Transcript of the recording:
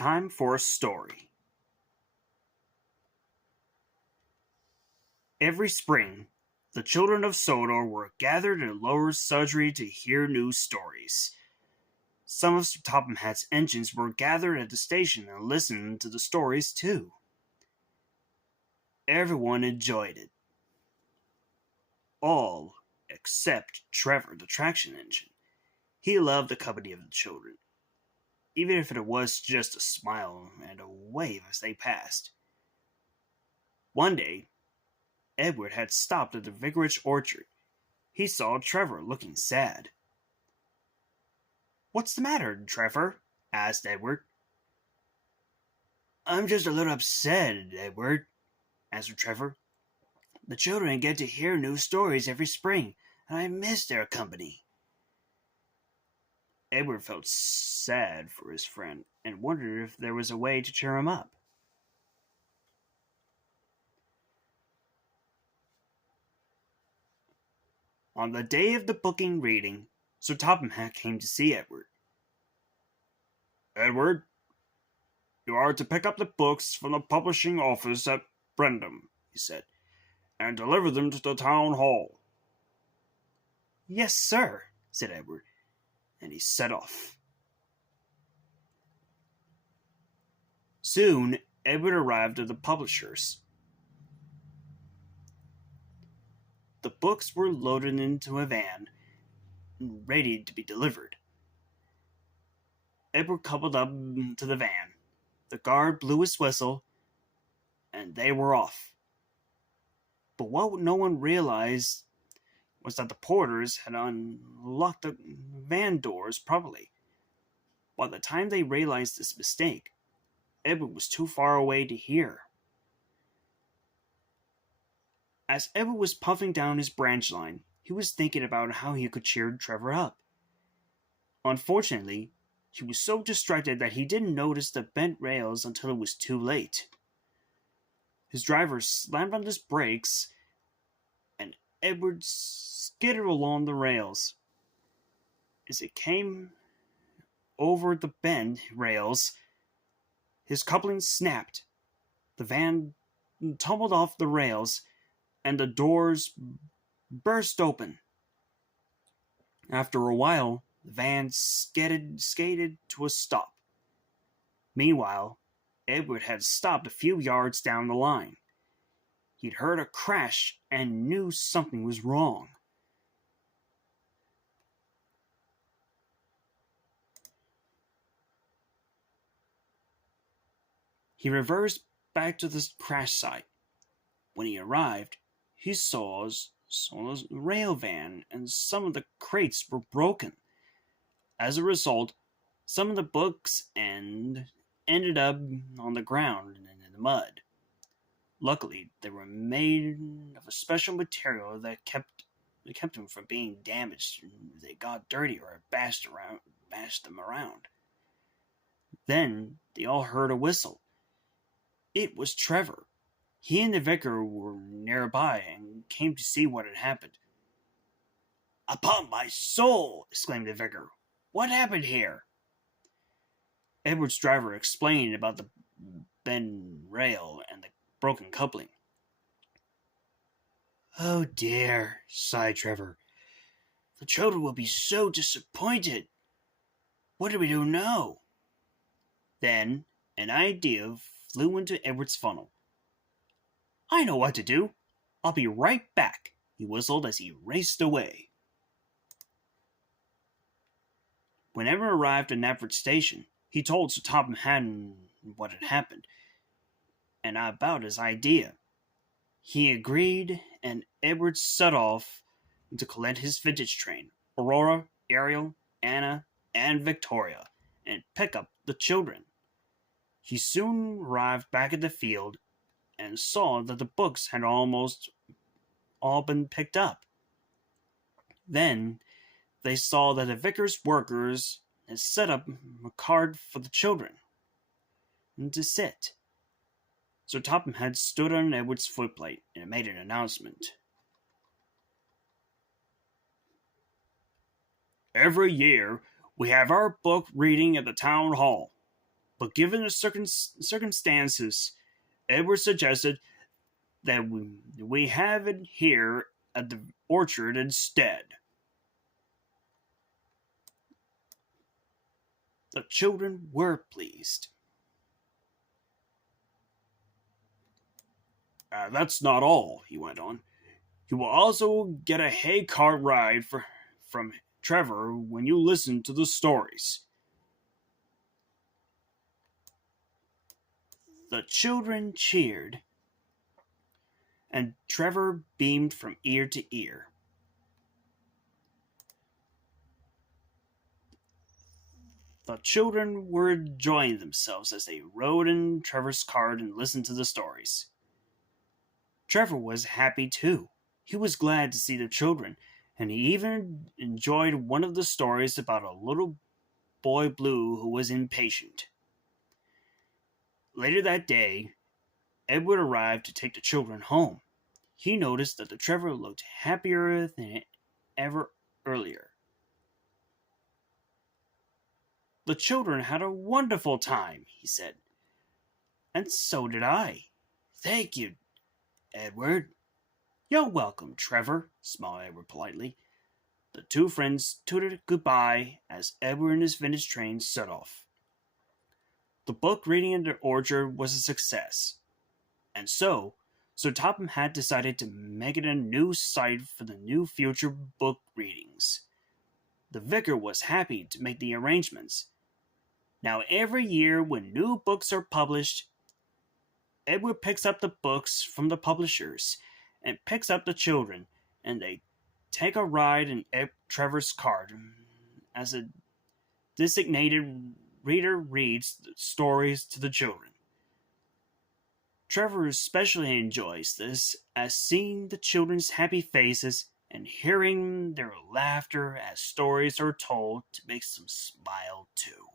time for a story. Every spring, the children of Sodor were gathered in Lower Suddery to hear new stories. Some of Sir Topham Hatt's engines were gathered at the station and listened to the stories too. Everyone enjoyed it. All except Trevor, the traction engine. He loved the company of the children, even if it was just a smile and a wave as they passed. One day, Edward had stopped at the vicarage orchard. He saw Trevor looking sad. "What's the matter, Trevor?" asked Edward. "I'm just a little upset, Edward," answered Trevor. "The children get to hear new stories every spring, and I miss their company." Edward felt sad for his friend and wondered if there was a way to cheer him up. On the day of the booking reading, Sir Topham Hatt came to see Edward. "Edward, you are to pick up the books from the publishing office at Brendam," he said, "and deliver them to the town hall." "Yes, sir," said Edward, and he set off. Soon, Edward arrived at the publishers. The books were loaded into a van, ready to be delivered. Edward coupled up to the van. The guard blew his whistle, and they were off. But what no one realized was that the porters had unlocked the van doors properly. By the time they realized this mistake, Edward was too far away to hear. As Edward was puffing down his branch line, he was thinking about how he could cheer Trevor up. Unfortunately, he was so distracted that he didn't notice the bent rails until it was too late. His driver slammed on his brakes, and Edward skidded along the rails. As it came over the bent rails, his coupling snapped. The van tumbled off the rails, and the doors burst open. After a while, the van skated to a stop. Meanwhile, Edward had stopped a few yards down the line. He'd heard a crash and knew something was wrong. He reversed back to the crash site. When he arrived, he saw a rail van and some of the crates were broken. As a result, some of the books ended up on the ground and in the mud. Luckily, they were made of a special material that kept them from being damaged if they got dirty or bashed them around. Then they all heard a whistle. It was Trevor. He and the vicar were nearby and came to see what had happened. "Upon my soul!" exclaimed the vicar. "What happened here?" Edward's driver explained about the bent rail and the broken coupling. "Oh dear," sighed Trevor. "The children will be so disappointed. What do we do now?" Then an idea flew into Edward's funnel. "I know what to do. I'll be right back," he whistled as he raced away. When Edward arrived at Knapford Station, he told Sir Topham Hatt what had happened, and about his idea. He agreed, and Edward set off to collect his vintage train, Aurora, Ariel, Anna, and Victoria, and pick up the children. He soon arrived back at the field and saw that the books had almost all been picked up. Then they saw that the vicar's workers had set up a cart for the children to sit. Sir Topham Hatt stood on Edward's footplate and made an announcement. "Every year we have our book reading at the town hall. but given the circumstances, Edward suggested that we have it here at the orchard instead. The children were pleased. That's not all, he went on. You will also get a hay cart ride from Trevor when you listen to the stories. The children cheered, and Trevor beamed from ear to ear. The children were enjoying themselves as they rode in Trevor's cart and listened to the stories. Trevor was happy too. He was glad to see the children, and he even enjoyed one of the stories about a little boy blue who was impatient. Later that day, Edward arrived to take the children home. He noticed that the Trevor looked happier than ever earlier. The children had a wonderful time, he said. And so did I. Thank you, Edward. You're welcome, Trevor, smiled Edward politely. The two friends tooted goodbye as Edward and his vintage train set off. The book reading in the orchard was a success, and so Sir Topham had decided to make it a new site for the new future book readings. The vicar was happy to make the arrangements. Now every year when new books are published, Edward picks up the books from the publishers and picks up the children, and they take a ride in Trevor's cart as a designated reader reads the stories to the children. Trevor especially enjoys this, as seeing the children's happy faces and hearing their laughter as stories are told makes him smile too.